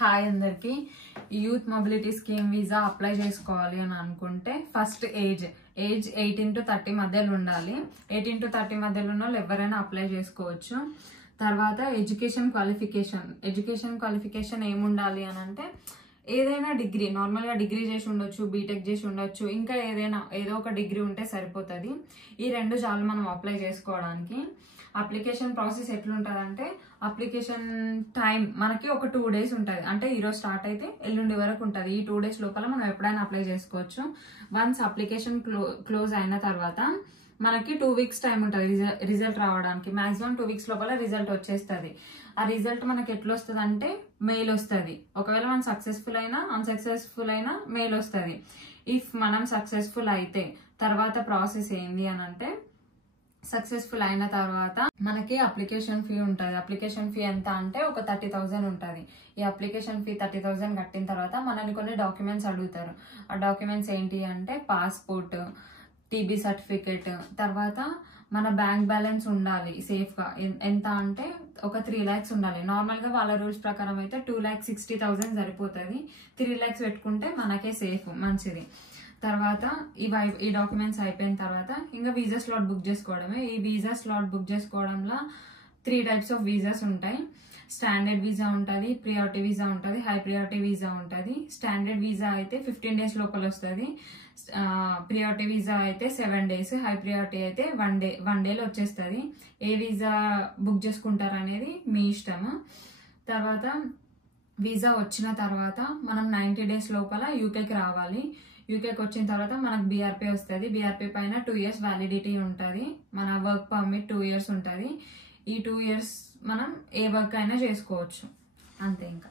Hi అందరికి youth mobility scheme visa apply చేసుకోవాలి అని అనుకుంటే ఫస్ట్ ఏజ్ 18 to 30 మధ్యలో ఉండాలి. 18 to 30 మధ్యలో ఉన్న వాళ్ళు ఎవరైనా అప్లై చేసుకోవచ్చు. తర్వాత ఎడ్యుకేషన్ క్వాలిఫికేషన్ ఏముండాలి అని అంటే ఏదైనా డిగ్రీ, నార్మల్గా డిగ్రీ చేసి ఉండొచ్చు, బీటెక్ చేసి ఉండొచ్చు, ఇంకా ఏదో ఒక డిగ్రీ ఉంటే సరిపోతుంది. ఈ రెండు చాలు మనం అప్లై చేసుకోవడానికి. అప్లికేషన్ ప్రాసెస్ ఎట్లుంటుందంటే అప్లికేషన్ టైం మనకి ఒక 2 days ఉంటుంది. అంటే ఈరోజు స్టార్ట్ అయితే ఎల్లుండి వరకు ఉంటుంది. ఈ 2 days లోపల మనం ఎప్పుడైనా అప్లై చేసుకోవచ్చు. వన్స్ అప్లికేషన్ క్లోజ్ అయిన తర్వాత మనకి 2 weeks టైం ఉంటుంది రిజల్ట్ రావడానికి. మాక్సిమం 2 weeks లోపల రిజల్ట్ వచ్చేస్తుంది. ఆ రిజల్ట్ మనకి ఎట్లా వస్తుంది అంటే మెయిల్ వస్తుంది. ఒకవేళ మనం సక్సెస్ఫుల్ అయినా అన్సక్సెస్ఫుల్ అయినా మెయిల్ వస్తుంది. ఇఫ్ మనం సక్సెస్ఫుల్ అయితే తర్వాత ప్రాసెస్ ఏంది అని అంటే సక్సెస్ఫుల్ అయిన తర్వాత మనకి అప్లికేషన్ ఫీ ఉంటుంది. అప్లికేషన్ ఫీ ఎంత అంటే ఒక 30,000 ఉంటుంది. ఈ అప్లికేషన్ ఫీ 30,000 కట్టిన తర్వాత మనల్ని కొన్ని డాక్యుమెంట్స్ అడుగుతారు. ఆ డాక్యుమెంట్స్ ఏంటి అంటే పాస్పోర్ట్, టీబీ సర్టిఫికేట్, తర్వాత మన బ్యాంక్ బ్యాలెన్స్ ఉండాలి సేఫ్ గా. ఎంత అంటే ఒక 3 lakhs ఉండాలి. నార్మల్ గా వాళ్ళ రూల్స్ ప్రకారం అయితే 2,60,000 సరిపోతుంది. 3 lakhs పెట్టుకుంటే మనకే సేఫ్, మంచిది. తర్వాత ఈ డాక్యుమెంట్స్ అయిపోయిన తర్వాత ఇంకా వీసా స్లాట్ బుక్ చేసుకోవడమే. ఈ వీసా స్లాట్ బుక్ చేసుకోవడంలో 3 types ఆఫ్ వీసాస్ ఉంటాయి. స్టాండర్డ్ వీసా ఉంటుంది, ప్రియారిటీ వీసా ఉంటుంది, హై ప్రియారిటీ వీసా ఉంటుంది. స్టాండర్డ్ వీసా అయితే 15 days లోపల వస్తుంది. ప్రియారిటీ వీసా అయితే 7 days, హై ప్రియారిటీ అయితే 1 day వచ్చేస్తుంది. ఏ వీసా బుక్ చేసుకుంటారు అనేది మీ ఇష్టము. తర్వాత వీసా వచ్చిన తర్వాత మనం 90 days లోపల యూకేకి రావాలి. యూకేకి వచ్చిన తర్వాత మనకు బీఆర్పీ వస్తుంది. బీఆర్పీ పైన 2 years వ్యాలిడిటీ ఉంటుంది. మన వర్క్ పర్మిట్ 2 years ఉంటుంది. ఈ 2 years మనం ఏ వర్క్ అయినా చేసుకోవచ్చు, అంతే. ఇంకా